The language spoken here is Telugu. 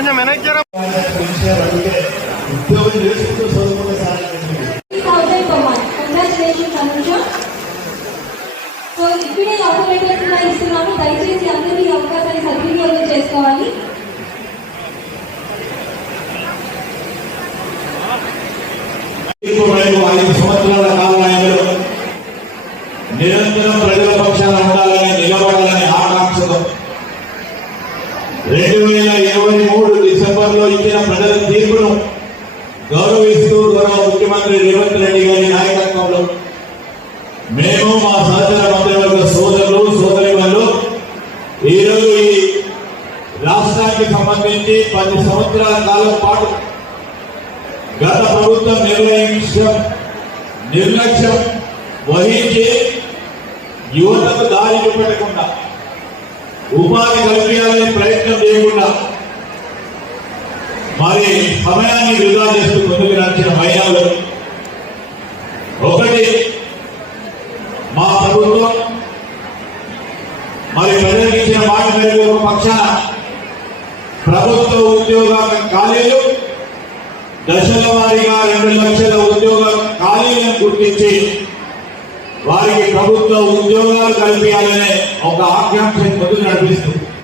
కొంచెం వెనక్కి ఉద్యోగం చేసుకుంటూ చదువుకునే సో ఇప్పుడే ఆఫర్ లెటర్స్ ఇస్తున్నాము దయచేసి అందరూ ఈ అవకాశాన్ని సద్వినియోగం చేసుకోవాలి ఐదు సంవత్సరాల కాలంలో నిరంతరం ప్రజల పక్షాన ఉండాలని నిలబడాలని ఆకాంక్షతో రెండు వేల ఇరవై సభలో ఇచ్చిన ప్రజల తీర్పును గౌరవిస్తూ గౌరవ ముఖ్యమంత్రి రేవంత్ రెడ్డి గారి నాయకత్వంలో మేము మా సహచర మంత్రివర్గ సోదరులు సోదరి వాళ్ళు ఈరోజు ఈ రాష్ట్రానికి సంబంధించి పది సంవత్సరాల కాలం పాటు గత ప్రభుత్వం నిర్ణయించడం నిర్లక్ష్యం వహించి యువతకు దారి చూపెట్టకుండా ఉపాధి కల్పించాలని ప్రయత్నం చేయకుండా మరి సమయాన్ని వృధా చేస్తూ ముందుకు నడిచిన మహిళలు ఒకటి మా ప్రభుత్వం మరి ప్రజలకు ఇచ్చిన మాట మేరకు ఒక పక్షాన ప్రభుత్వ ఉద్యోగ ఖాళీలు దశల వారీగా రెండు లక్షల ఉద్యోగ ఖాళీలను గుర్తించి వారికి ప్రభుత్వ ఉద్యోగాలు కల్పించాలనే ఒక ఆకాంక్ష ముందు నడిపిస్తుంది